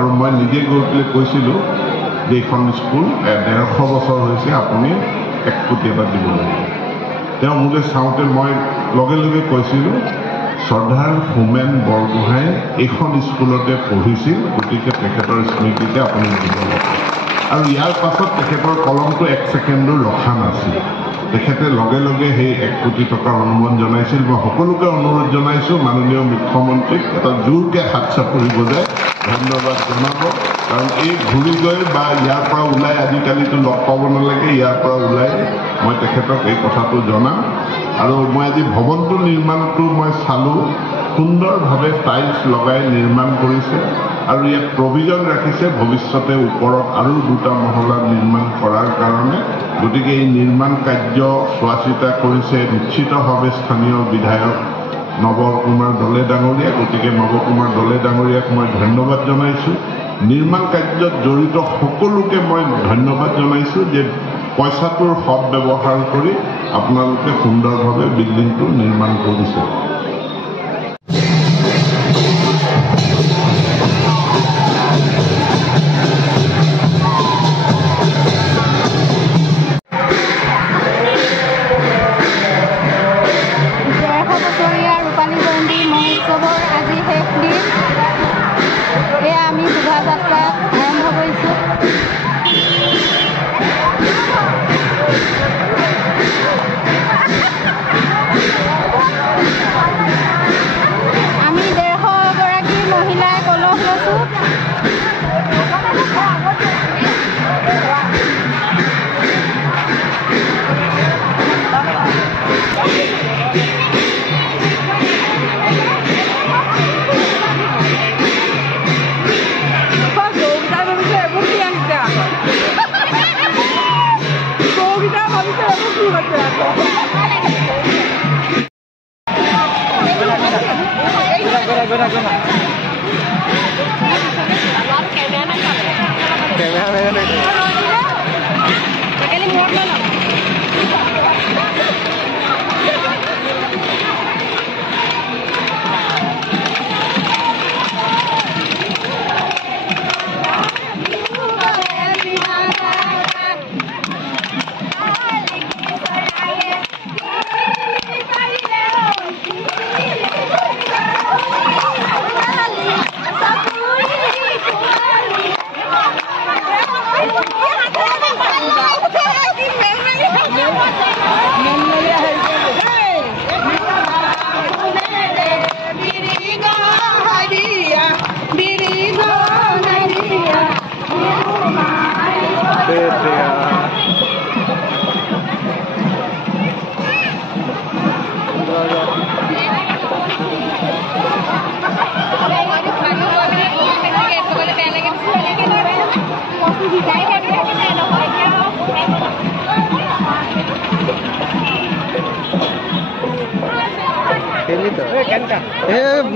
আৰু মই নিজে গৈ পেলাই কৈছিলোঁ যে এইখন স্কুল 150 বছৰ হৈছে, আপুনি 1 কোটি এটা দিব লাগে। তেওঁ মোলৈ চাওঁতে মই লগে লগে কৈছিলোঁ শ্ৰদ্ধাৰ হোমেন বৰগোহাঁই এইখন স্কুলতে পঢ়িছিল, গতিকে তেখেতৰ স্মৃতিতে আপুনি দিব লাগে। আৰু ইয়াৰ পাছত তেখেতৰ কলমটো 1 ছেকেণ্ডো ৰখা নাছিল। তেখেতে লগে লগে সেই 1 কোটি টকাৰ অনুমোদন জনাইছিল। মই সকলোকে অনুৰোধ জনাইছোঁ মাননীয় মুখ্যমন্ত্ৰীক এটা জোৰকৈ হাত চাপৰি বজাই ধন্যবাদ জনাব। কাৰণ এই ঘূৰি গৈ বা ইয়াৰ পৰা ওলাই আজিকালিতো লগ পাব নালাগে, ইয়াৰ পৰা ওলাই মই তেখেতক এই কথাটো জনাম। আৰু মই আজি ভৱনটো নিৰ্মাণটো মই চালোঁ, সুন্দৰভাৱে টাইলছ লগাই নিৰ্মাণ কৰিছে আৰু ইয়াত প্ৰভিজন ৰাখিছে ভৱিষ্যতে ওপৰত আৰু 2টা মহলা নিৰ্মাণ কৰাৰ কাৰণে। গতিকে এই নিৰ্মাণ কাৰ্য চোৱা চিতা কৰিছে নিশ্চিতভাৱে স্থানীয় বিধায়ক নৱ কুমাৰ দলে ডাঙৰীয়া। গতিকে নৱ কুমাৰ দলে ডাঙৰীয়াক মই ধন্যবাদ জনাইছোঁ। নিৰ্মাণ কাৰ্যত জড়িত সকলোকে মই ধন্যবাদ জনাইছোঁ যে পইচাটোৰ সৎ ব্যৱহাৰ কৰি আপোনালোকে সুন্দৰভাৱে বিল্ডিংটো নিৰ্মাণ কৰিছে।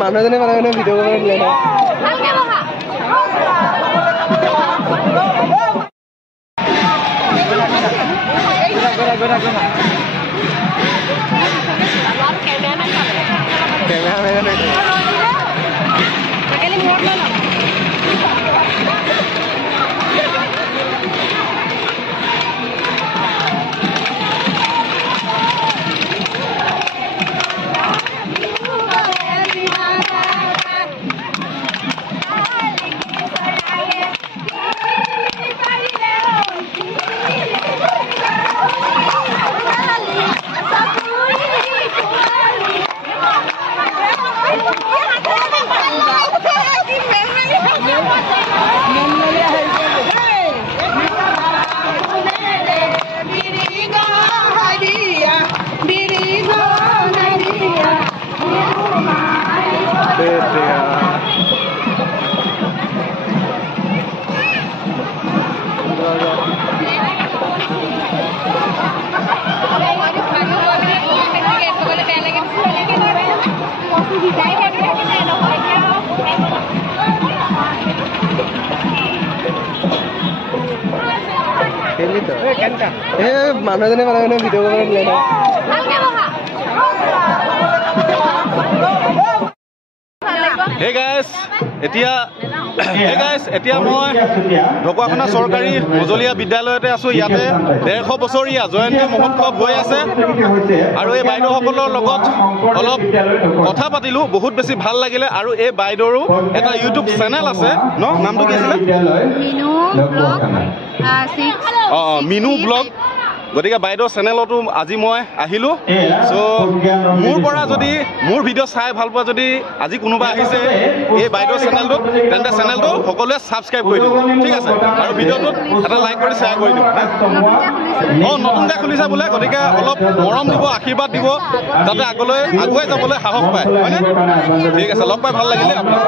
মানুহ এজনে মানে ভিডিঅ' কৰিব দিলে না এই মানুহজনে মানে ভিডিঅ' কৰিব দিলে নহয় Hey guys, এতিয়া মই ঢকুৱাখানা চৰকাৰী মজলীয়া বিদ্যালয়তে আছো ইয়াতে 150 বছৰীয়া জয়ন্তী মহোৎসৱ হৈ আছে আৰু এই বাইদেউসকলৰ লগত অলপ কথা পাতিলো বহুত বেছি ভাল লাগিলে আৰু এই বাইদেউৰো এটা ইউটিউব চেনেল আছে ন নামটো কি আছিল মিনু ব্লগ গতিকে বাইদেউ চেনেলতো আজি মই আহিলো সো মোৰ পৰা যদি মোৰ ভিডিঅ' চাই ভাল পোৱা যদি আজি কোনোবা আহিছে এই বাইদেউ চেনেলটো তেন্তে চেনেলটো সকলোৱে সাবস্ক্ৰাইব কৰি দিব ঠিক আছে আৰু ভিডিঅ'টোত এটা লাইক কৰি শ্বেয়াৰ কৰি দিব নতুনকৈ খুলিছে বোলে গতিকে অলপ মৰম দিব আশীৰ্বাদ দিব যাতে আগুৱাই যাবলৈ সাহস পায় হয়নে ঠিক আছে লগ পাই ভাল লাগিলে আপোনাক